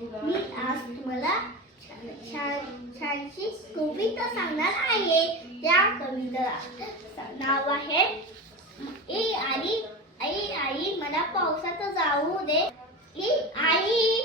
मी आज तुम्हाला छानशी कविता सांगणार आहे। त्या कवितेचं नाव आहे आई आई आई आई मला पावसात जाऊ दे। आई